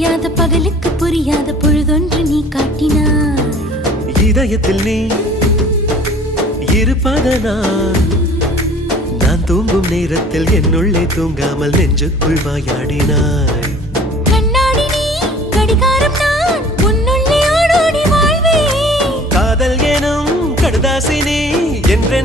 விடியாத பகலுக்கு புரியாத பொழுதொன்று நீ காட்டினாய். இதயத்தில் நீ இருப்பதனால் நான் தூங்கும் நேரத்தில் என்னுள்ளே தூங்காமல் நெஞ்சுக்குள் வாயாடினாய். கண்ணாடி நீ கடிகாரம் நான் உன்னுள்ளே ஓடோடி வாழ்வேன். காதல் எனும் கடுதாசி நீ என்றென்று